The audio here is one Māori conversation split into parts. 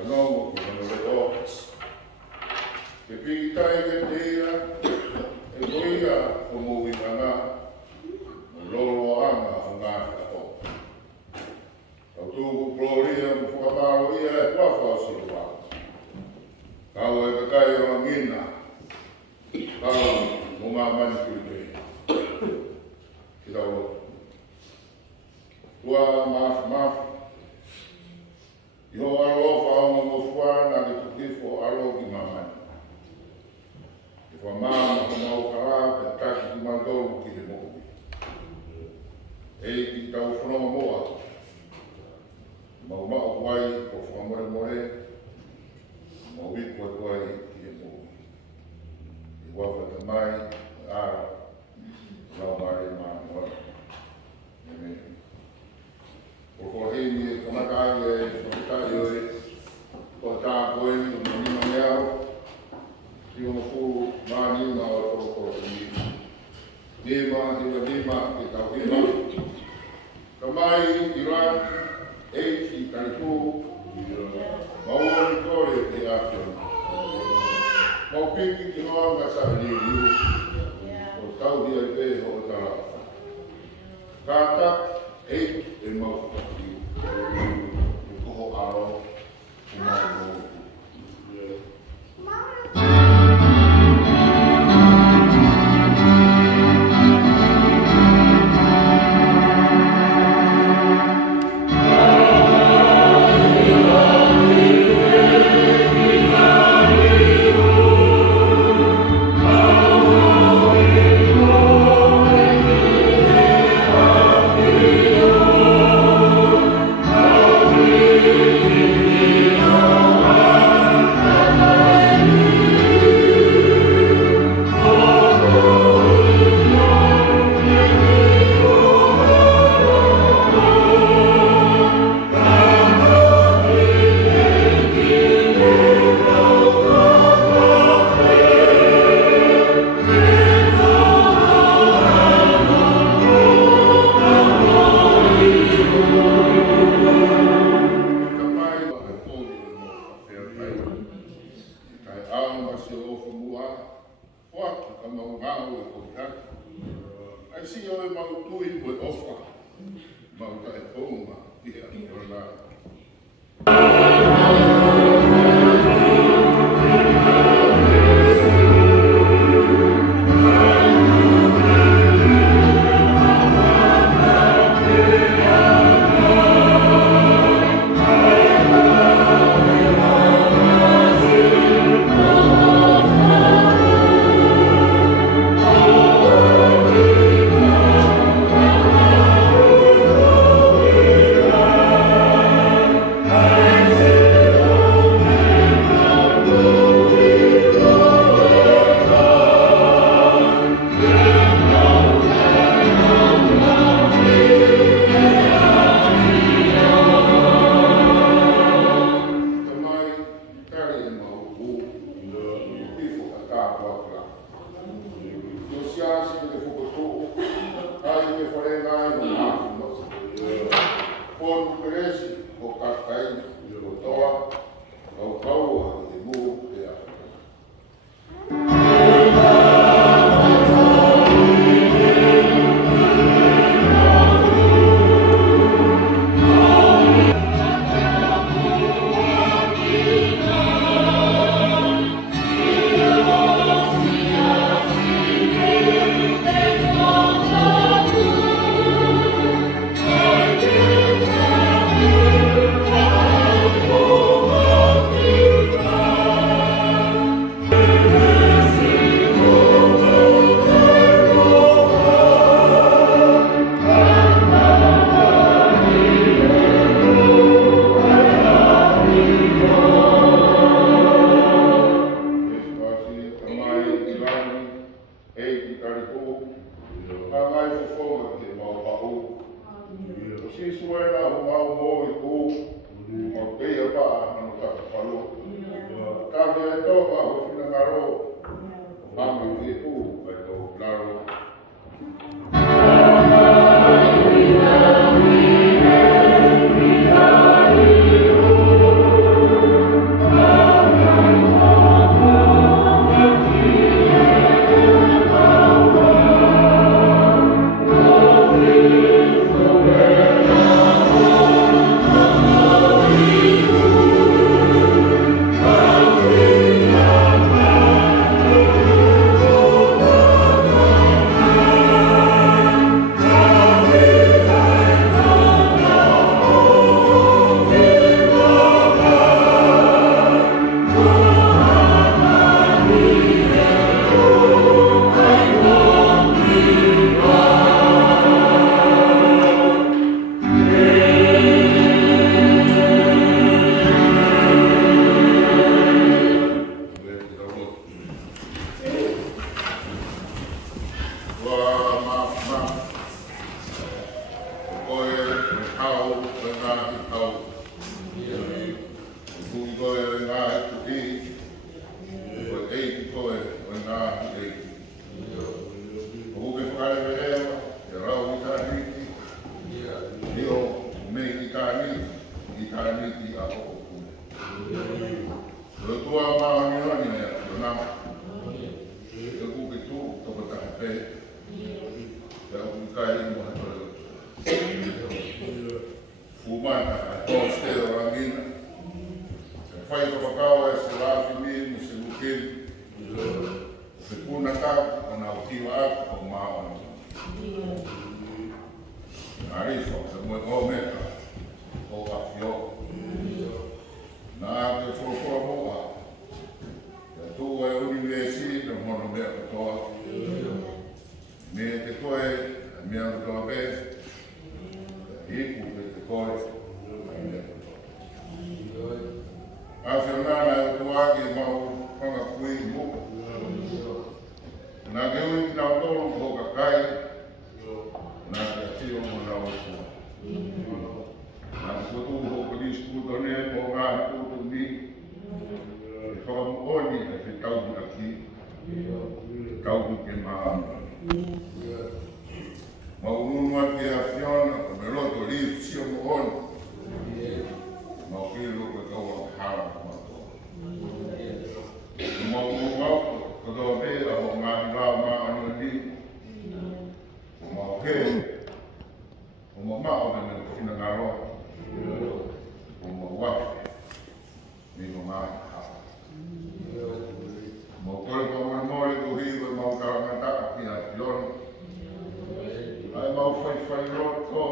Kanomo, Kanomo, ke pikitai ke teia, e loia o mōi anga, o loro anga o ngā kako. Tau tūku ploria mo whakaparo ia e wafa o siroa. Kau e kakai o angina, kau mo ngā mani kuri ki tau lo. Tua maf, Iho aro whaonga mo whuana ke tukifo aro ki mamani. E whamama ko mau kara pe taki ki mandoru ki he mohi. Ei ki tau whanonga moa. Mau mao wai ko whamore more. Mau wikua tuai ki he mohi. I wafa te mai, ara, rau mare maa moa. Amen. Ko hei ni e kamakai e whakatai oe, ko tā koe ni o manima meao, ki o mokuru mānima o tōkoro ni. Nima, nima, ke tau hima. Ka mai i rangi, eiti, karipu, maori kore te āpio. Mau piki ki hoanga sa ni riu, o tau hia i pe ho o tara. Kāta, eiti, e mau whakati, e koho aro, e mau koho. e ngā e tuki, o e eiti koe o ngā eiti. O uke whakare me rewa, e rau i tāniti, i o me i tāniti a o kune. Ro tua maani oni mea, o nā, e uke tū, toko taha pe, e uke kai i moha tore. Fumana, a tōs te o rangina, e whai whakakawa e se rāwhi mi, se lukiri, se puna tau, o nā ukiwa atu, o māwana. Nā rifo, se mue o meka, o awhio. Nā te whorofora moa, te tū e uni me si, te mono mea katoa. Me te koe, mea katoa me, iku me te koe, mea katoa. A whionana e tuaki e mau whanga kui muka. Nā ke ui ki nau tolu ko ka kai, nā ke atiro mo nau kua. Nā ke kotu ho polis kutone mo ngā kutu mi, e whakamuoni e te tauki aki, tauki ke maama. Maununua ke a whiona, o me roto li sio mo oni, mau kilo ke kaua hara kumatoa. Maununua ko toa pēra o ngā rā mā anu ni, o mau he, o mau mao me me kina ngā roa, o mau wafi, me o ngā hapa. Mau kore pa mori ko hiwa mau karangata ki a whiona, ai mau whai roto,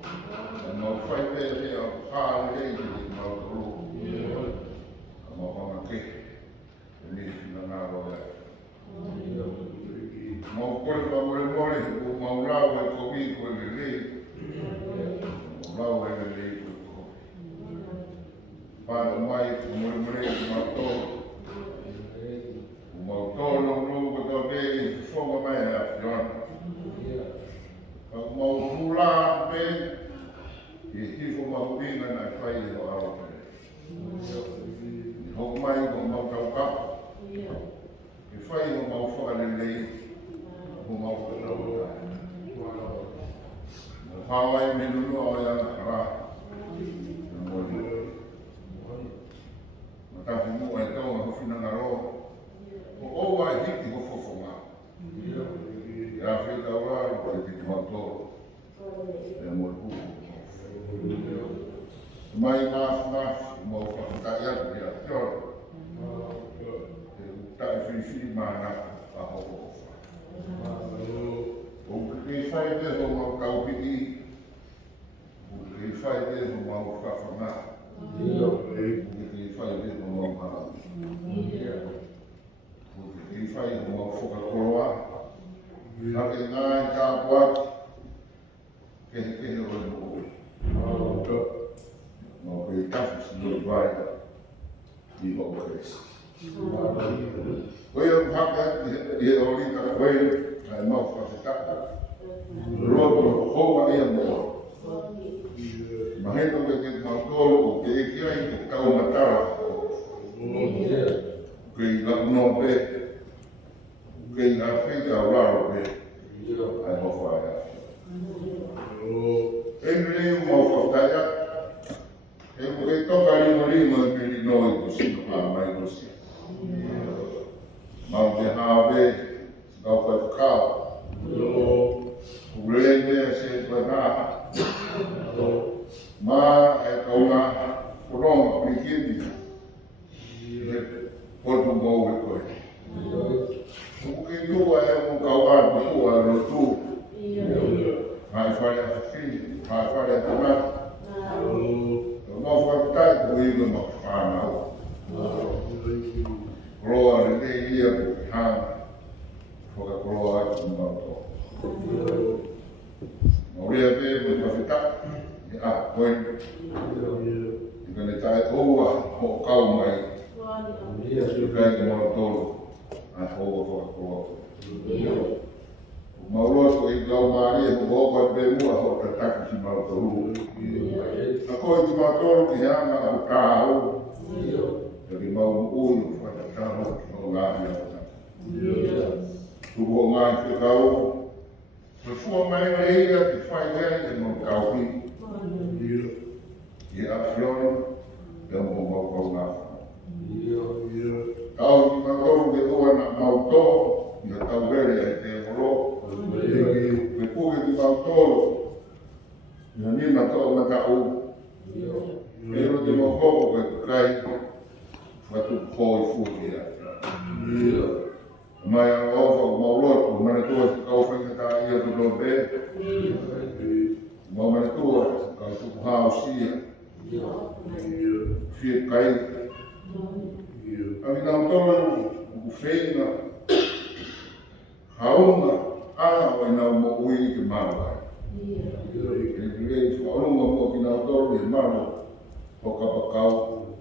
ai mau whai pēre au hāre reini ki mau toro. A mau hanga ke, e me kina ngā roa. Mau kore pa mori ko mau rau e ko mi ko e rei. Mau rau e rei ko ko. Pāna mai ko mori ko mau tō. Ko mau tō no rū ko tō rei ki whonga mai a whiona. Ka mau hula pe, i tifo mau inga nai whai e o aro pere. I hok mai ko mau tau kapa. I whai o mau whakalelei, ko mau whakalelei. Mo hawai me nunua o iana hara. Na mori. Ma tapu mua e taunga hofina ngaroa. Ko owa e hiki ho fofonga. Ia whita ora ko e tiki mautoro. E mori kuku. Mai ngāwhi, mau whakakai atu ki a whiora. E tai whiwhi mana a hoko. O kei whai te ho mau kaupiti. O kei whai te ho mau whawhanga. O kei whai te ho mau hara. O kei whai ho mau whakakoroa. Hake ngāi kā puaki. Kehe o e mo. Mau kei kafu si vai i ho kres. Koe o haka i o rita koe ai mau whakataka. Roto hoa ia mo. Mahendo ke te mautoro o ke eki ai ke kau matara. Kei ngā pe. Kei ngā whita o raro pe. Ai mo whaia. Enrei o mau whakataka. E ko e toka rima e peri noi ko sino pā mai ko si. Mau te hawe, kau kai whakao. Urei mea se koe nā. Mā e kau ngā whoronga prikini. Potu mou e koe. Uke tua e mo kau atu kua e rotu. Mai whare a whiwhi, mai whare a tamata. Mau whakatai ko iwa ma whanau. Koroa ne te ia ko ki hana. Whakakoroa atu mauto. Maurea pe mo whawhita. I a koe. I kane tae oua ho kau mai. I kai te mautoro. A hoa whakakoroa. Mauroa ko i gau maari e ko opa pe mua ho ka taki si mautoro. A koe ki mautoro ki hanga au kāu. mau ui whakataro ki mau ngāhi au. Tuho ngāhi te kau, me fua mai reira te whai ngai e mau kauhi. I a whione, e mau mau kau ngāhi. Kau ki makau ke ua na mau tō, i a tau vere e te moro. Me kuhi ki mau tōro, i a nima tō mata u. Pero te mau koko ke kai, watu koi fuki a. Mai a ofa o mau lotu, mana tua te kau whaingata i a tu no pe. Mau mana tua, kau tuku hao sia. Fie kai. Ami nau tōru, uku whainga. Haunga, ana wai nau mo ui ke mawai. E pire, whaunga mo ki nau tōru e maro. Pokapakau,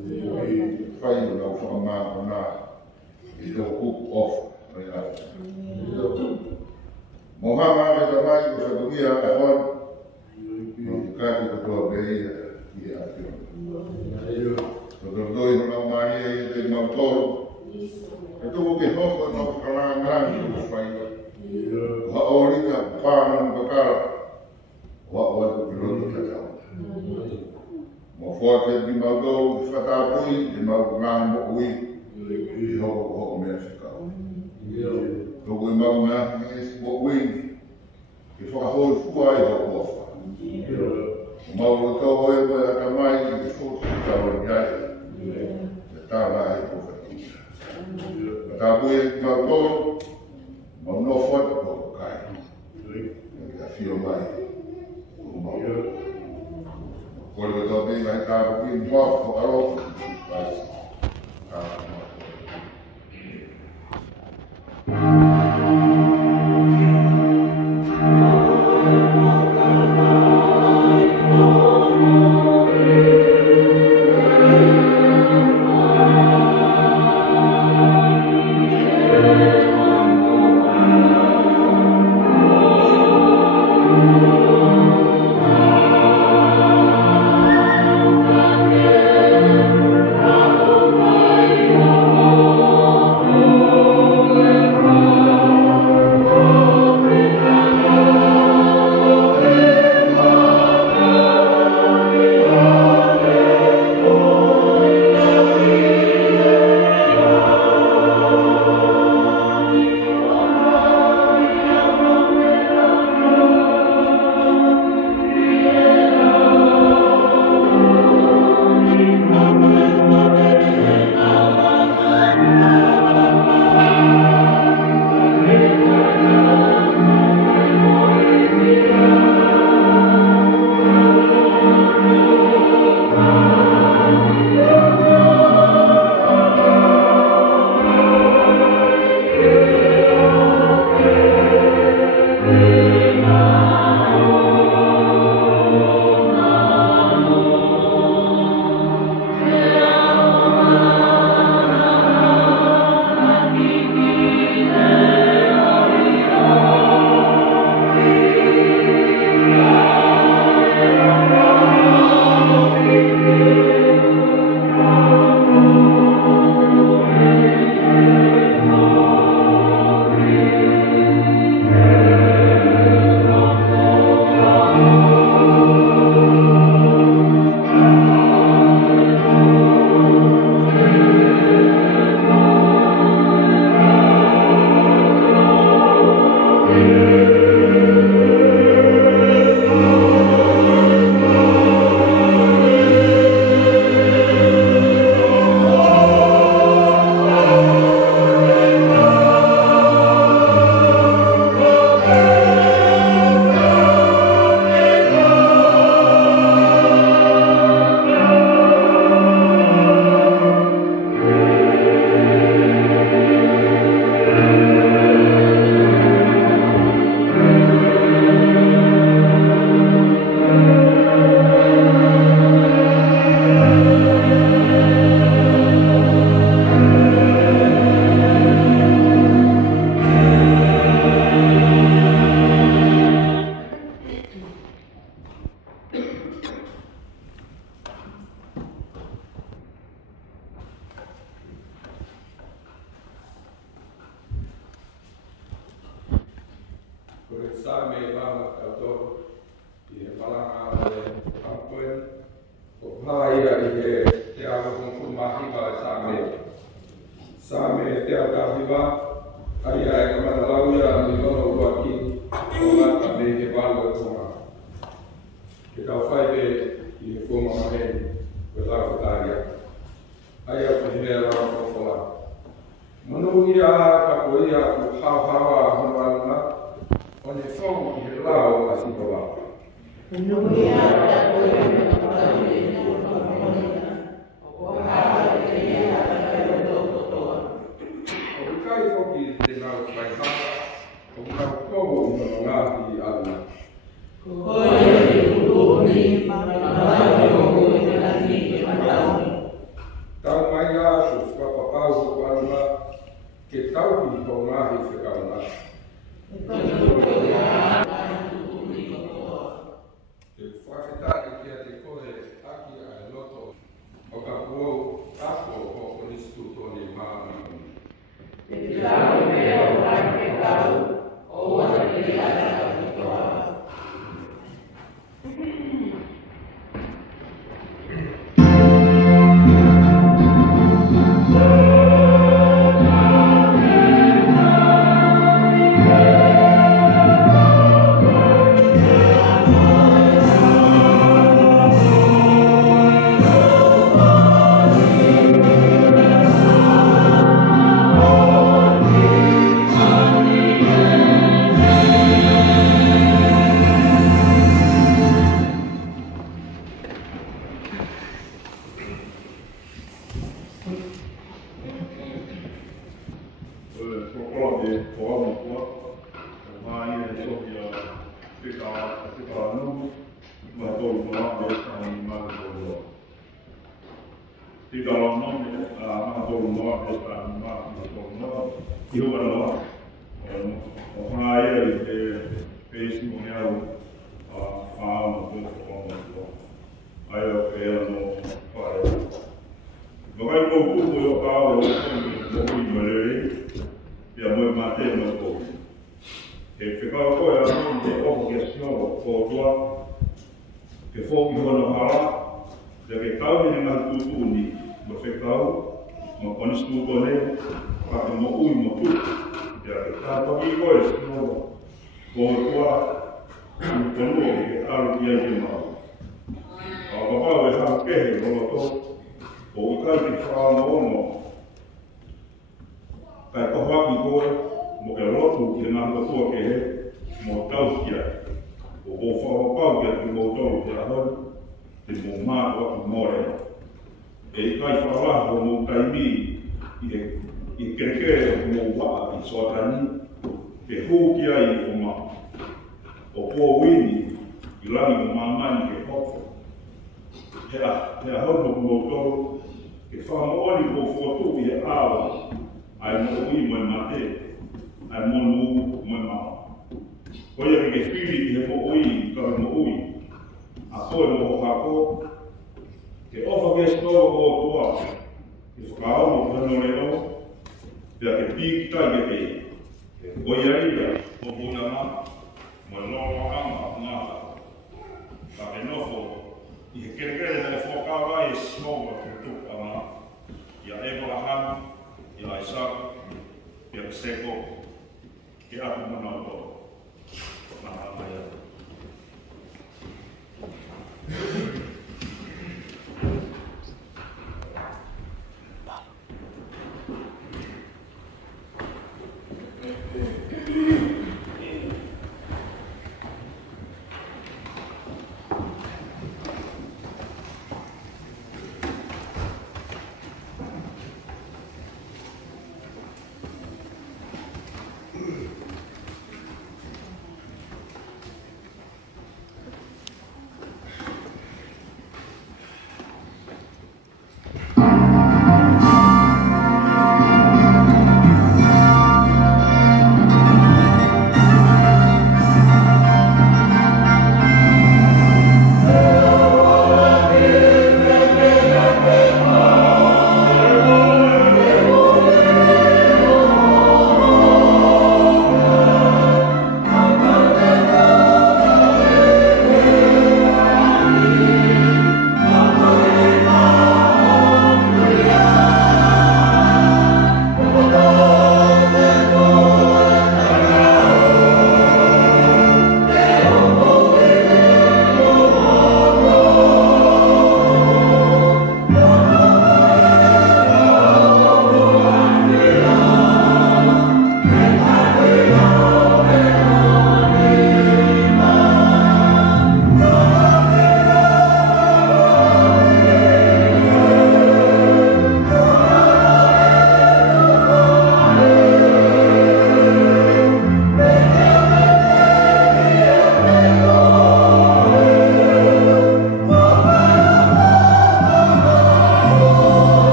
whai o nau whakamāko nā. I tō kuku off. Mohama me ta mai ko sa dunia a hon no ka ki to be i a ki to do no no mai e te mau toro e tu ke ho ko no kala ngan ko fai wa ori ka pa no ka ka wa ko ro ta ta mo fo ke di mau do fa ta pui di mau ngan mo ui i ho me se ka Tō koe mau ngā me esi mo wini, ke whakahoi fua i hau ofa. Mau o tō hoi koe a ka mai i ke fōtu ki tawa ni ai, te tāna e koe kia. Tā koe e ki mau tōru, mau no whata ko kai. E ka whio mai, o mau. Kore ko tō te mai tāwa ki ni whau ko arofu, kai. Yeah. Same Bama Autor y el Palama de Ampuen, Ohaya y Te Amo con Mahiba Same Te Amo Aya e Kamanalauia ni Lono Uaki, Ola Tame Te Valua Tonga. Ke Kau Whai i he fuma mahe with Lafataria. Aya Pahea Rafofola. Manu ia ka ko ia ku hawa honana o ne fo i he lao a sipola. Manu ia ka ko ia ka ko ia o hawa te ia ka ko totoa. O kai foki te nau kai ha o nau komo i no ngahi ala. Ko ia te kukuni ma o ko ia na ni ma tau mai a so whakapau ko aluna ke tau ki ko ngahi whakauna. Te whawhetake kia te kohe aki a loto o ka puau ako o konistu toni maana. Te tau mea o kai tau o wana te ana ki toa.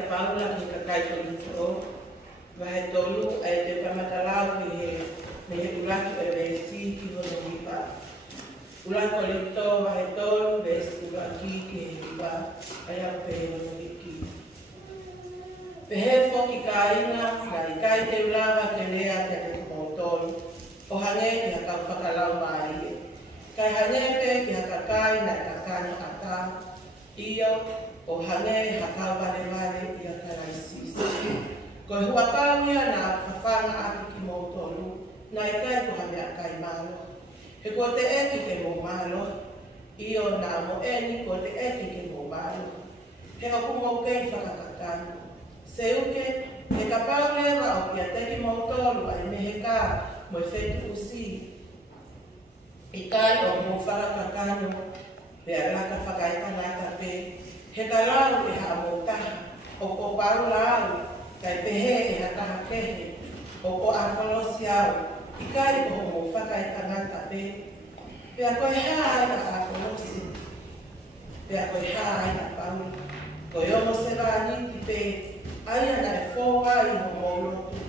a paula ki ka kai ko lito. Vai tolu ai te pamatalau ki me he ulaki e vesi ki hono hipa. Ulako lito vai tolu vesi ulaki ki he hipa ai a pe hono hiki. Pehe foki ka inga na i kai te ulava te lea te te kumotolu. O hane ki haka whakalau mai e. Kai hane pe ki haka kai na kakani ata. Ia o hane haka vale vale i haka raisisi. Ko e hua kāwia na whawhanga aki ki mōtolu, na i kai ko hamea kai malo. He ko te eki ke mō malo, i o nā mo eni ko te eki ke mō malo. He oku mō kei whakakakanu. Se uke, he ka paulewa o kia teki mōtolu ai mehe kā mo e whetu usi. I kai o mō whakakakanu, pe a laka whakaitanata pe, he ka lau e ha mō taha, o ko paru lau, kai pehe e hataha kehe, o ko akolosi au, i kai o mō whakaitanata pe, pe a koe haai a akolosi, pe a koe haai a paru, koe omo se rāniti pe, aia na e fōga i mo mōlotu,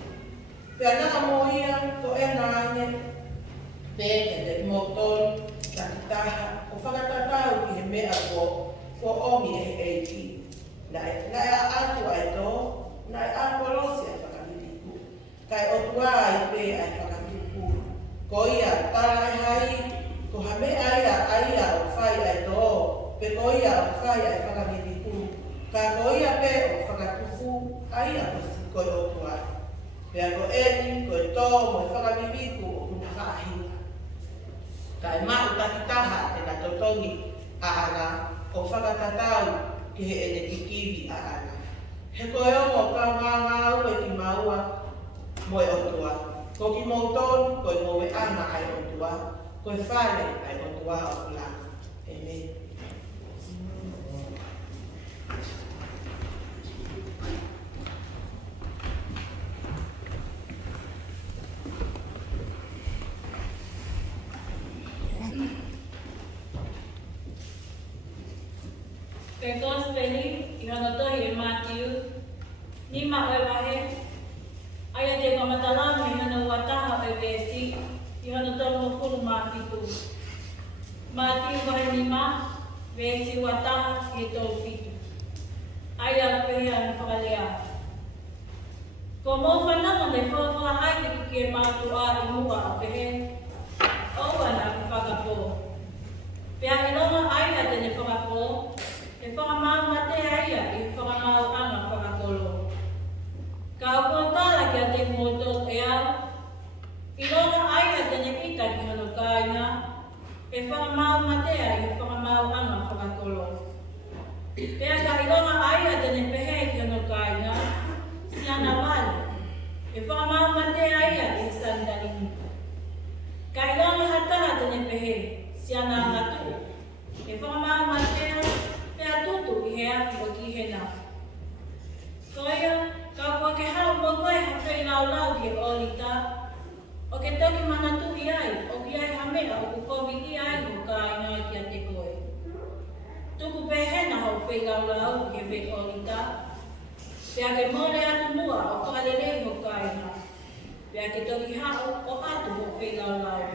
pe a naka mō ia ko e nāne, pe e te mōtolu, takitaha, o whakatatau ki he mea ko omi e eiki, na e atu ai tō, na e apolosi ai whakamiriku. Kai o tua ai pe ai whakatuku. Ko ia tala e hai, ko hame aia o whai ai tō, pe ko ia o whai ai whakamiriku. Ka ko ia pe o whakatuku, aia o sikoi o tua. Pea ko eni, ko e tō mo e whakamiriku o kuna whaahinga. Kai mau takitaha e na totongi a ana o whakatatau ki he ene kikiwi a ana. He koe o mo ka ngāngau e ki maua mo e otua. Ko ki mōtonu koe mo e ana ai otua. Koe whare ai otua o kula. Amen. Pe gospeli, i hana tohi e Matthew, ni ma oe wahe, aia te kamatalama i hana wataha oe vesi, i hana tono fulu ma fitu. Matthew wahe ni ma, vesi wataha i tō fitu. Aia pehi ana whakalea. Ko mō whananga me whawha hai ki e mātu a i mua a pehe, oana ki whakapō. Pea i longa aia tene whakapō, e whakamau mate aia i whakamau anga whakakolo. Ka okotara ki a te mōtol e au, i longa aia tene ika ki hano kāinga, e whakamau mate ai i whakamau anga whakakolo. Pea ka i longa aia tene pehe ki hano kāinga, si ana wale, e whakamau mate aia i sandaringi. Ka i longa hataha tene pehe, si ana ngatu, e whakamau mate ai, pea tutu i he afi o ki he nā. Koia, ka kua ke hao mo koe hawhai lau lau ki e olita, o ke toki mana tuhi ai, o ki ai hamea o ku kovi i ai ho ka inga ki a te koe. Tuku pehena hau whai lau lau ki he vei olita, pea ke mole atu mua o whakalelei ho ka inga, pea ke toki hao o atu ho whai lau lau.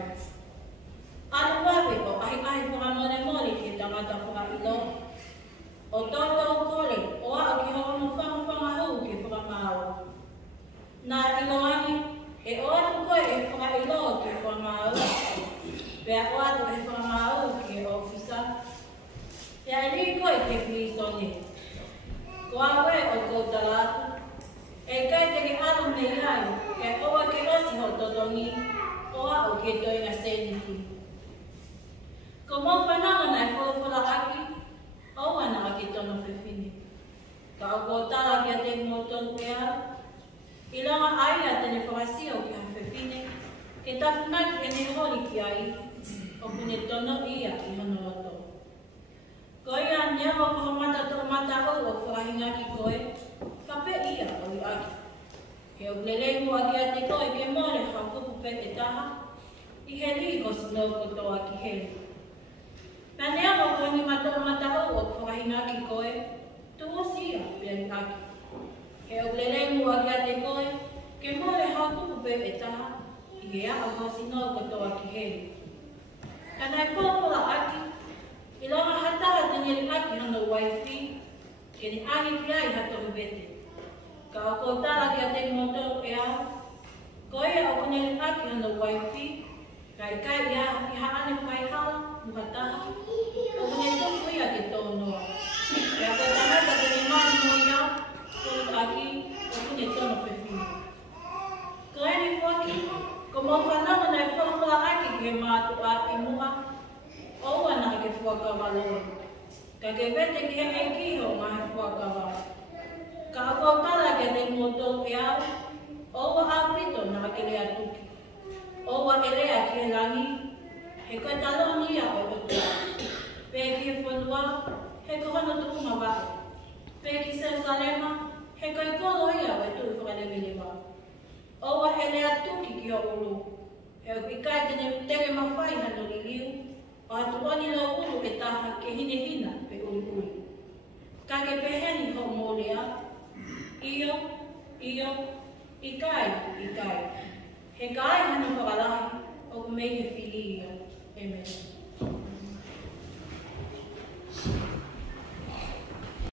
Alu wawe o ahi whakamone mole ki e tangata whakailo, o toto o kore, o a ki hono whanga hau ki whakamau. Nā iloani, e o atu koe e whakailo ki whakamau, pea o atu e whakamau ki e ofisa. Pea e ri koe ke whistone. Ko awe o kōtara atu, e kai te ke alu me iai, e oa ke osi ho totongi, o a o ke toinga seniki. Ko mō whananga nai whawhara aki, oana a ki tono whiwhine. Ka o kōtara ki a te mōtonu e au, i longa aia tene whakasia o ki a whiwhine, ke tawhinaki e ne hori ki ai, o kune tono ia i hono roto. Ko ia nia o koho mata tō mata au o whakahinga ki koe, ka pe ia o i aki. He o lelemu a ki a te koe ke mōre hau kupu pe te taha, i he li o sino kotoa ki heli. Pea nea o koe ni mata au o whakahinga ki koe, tu o sia pia ni aki. He o lele mua kia te koe, ke mo le haku pe e taha, i e a o sino ko toa ki heri. Ka nai whakapura aki, i longa hataha te ngeri aki hono waifi, ke ni ahi ki ai hato hubete. Ka o kotara kia te moto e au, ko e o ngeri aki hono waifi, kai kai ia i haane whai hala, muhataha, o ngeri tofu ia ke tō noa. E a kotara ka te ni mani mo ia, tō aki, o ngeri tono whewhinu. Ko e ni whaki, ko mo whanau nei whakapura aki ki he mātua i mua, oua nā ke whakawalo. Ka ke wete ki he kiho ngā he whakawa. Ka akotara ke te moto e au, oua apito nā ke lea tuki. Oua e lea ki he rangi, he koe taloni ia o otua. Pē ki he whanua, he kohono tuku mawao. Pē ki Jerusalema, he koe koro ia o tui whakalewelewa. Oua e lea tuki ki o ulu. He o pikai tene tege mawhai hano li liu, o atu oni lo ulu e taha ke hine hina pe uli uli. Ka ke peheni ho mōlea, iyo, ikai. He kai hano whakalahi, o kumei he whili iyo. Amen.